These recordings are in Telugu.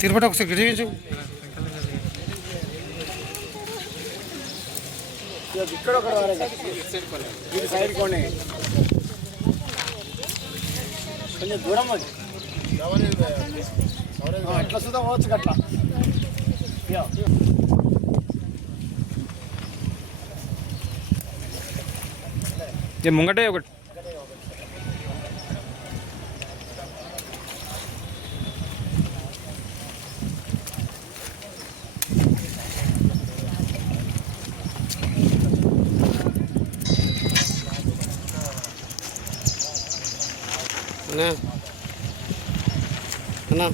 తిరుపతి ఒకసారి గిరిగించు. ఇక్కడ ఒక సైడ్ కొన్ని కొంచెం దూరం అది అట్లా చూద్దాం పోవచ్చు అట్లా. ముంగటే ఒకటి అన్నా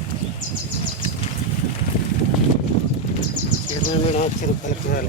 చైర్మన్ వచ్చారు కలెక్టర్.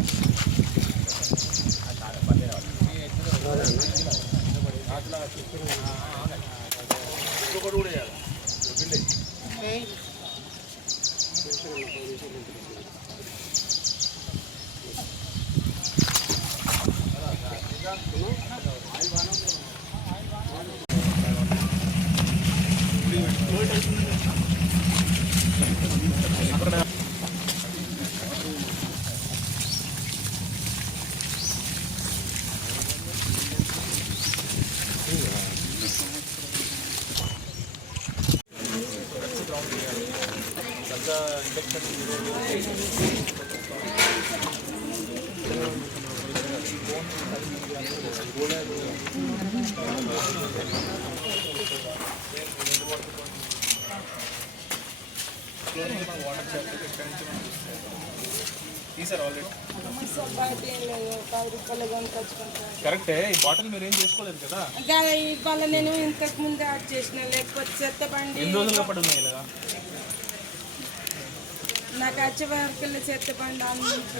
కరెక్టే. ఈ బాటిల్ మీరు ఏం చేసుకోలేదు కదా. ఇవాళ నేను ఇంతకు ముందు యాడ్ చేసిన, లేకపోతే చెత్త బండి ఎన్ని రోజులుగా పడి ఉన్నాయి కదా. నాకు వచ్చే వరకు చెత్త బండి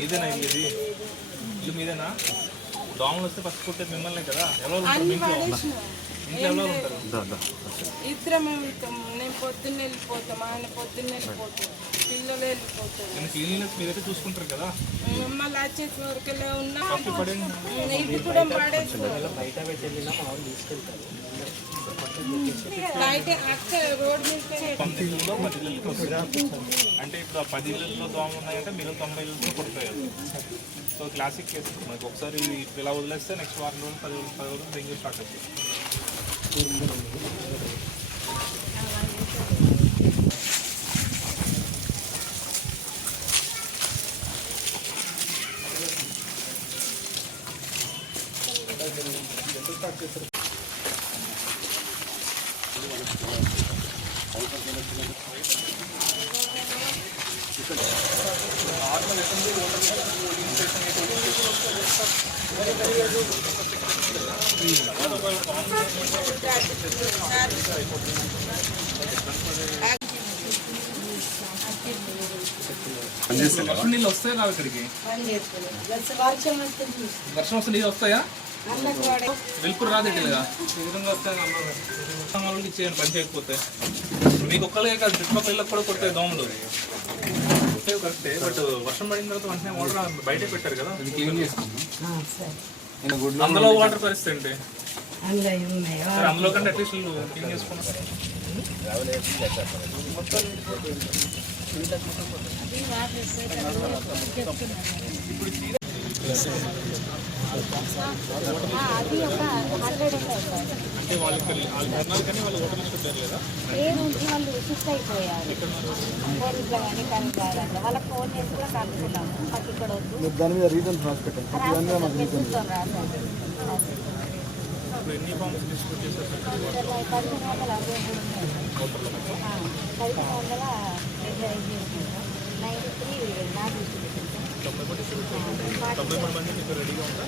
ఇదేనా ఇది ఇల్లు మీదేనా? దోమలు వస్తే ఫస్ట్ కుట్టేది మిమ్మల్ని కదా. ఇద్దరం వెళ్తాము. నేను పొద్దున్న వెళ్ళిపోతాం, ఆయన పొద్దున్న వెళ్ళిపోతాం, పిల్లలు వెళ్ళిపోతారు. క్లీనినెస్ మీరైతే చూసుకుంటారు కదా. మళ్ళీ వచ్చేసి వరకులే ఉన్నా ఇది కూడా పడేసుకోవాలి. బయట అక్కడ రోడ్ అంటే ఇప్పుడు 10 ఇళ్ళలో దోమలు ఉన్నాయంటే మీరు 90 ఇళ్ళతో కొడతాయి. సో క్లాసిక్ కేసు మనకి ఒకసారి ఇలా వదిలేస్తే నెక్స్ట్ వారం రోజులు 10 రోజులు డెంగ్యూ స్టార్ట్ అవుతుంది. వర్షం నీళ్ళు వస్తాయా రావు ఇక్కడికి? వర్షం వస్తే నీళ్ళు వస్తాయా? వెలుపురు రాదు ఇట్లా ఈ విధంగా వస్తాయి. ఇచ్చేయండి పని చేయకపోతే. మీకు ఒక్కళ్ళే కాదు, చుట్టుపక్కల ఇళ్ళకి కూడా కొడతాయి దోమలు. కరెక్టే, బట్ వర్షం పడిన తర్వాత వెంటనే వాటర్ బయటే పెట్టారు కదా. అందులో వాటర్ పరిస్థితి ఏంటి? అందులో కంటే అట్లీస్ట్ క్లీన్ చేసుకున్నాం. అది ఒక 100 అంటే వాళ్ళకి కానీ వాళ్ళు హోటల్ పెట్టారు లేదా? వాళ్ళు షిఫ్ట్ అయిపోయారు ఇంట్లో కానీ కానీ కాదంటే వాళ్ళకి ఫోన్ చేసి కూడా కనుక్కున్నాము. మాకు ఇక్కడ వద్దు దాని మీద రీజన్ రాసి ఎన్ని ఫార్మ్స్ డిస్ట్రిబ్యూట్ చేశారు? 90 మంది మీకు రెడీగా ఉందా?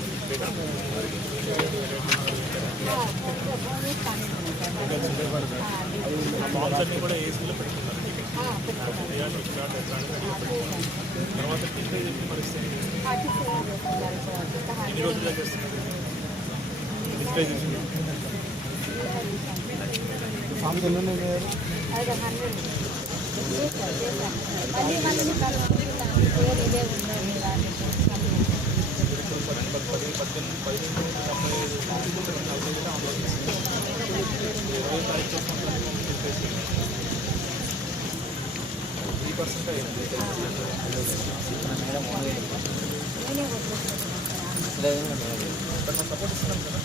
ఫార్మ్స్ అన్నీ కూడా ఏసీలో పెట్టుకున్నారు. తర్వాత పరిస్థితి ఎన్ని రోజుల్లో చేస్తున్నారు? ఫామ్స్ ఎన్ని ఉన్నాయి? 50% అయింది. నేనే కొట్టుకుంటున్నాను. సపోర్ట్ ఇస్తున్నాం కదా.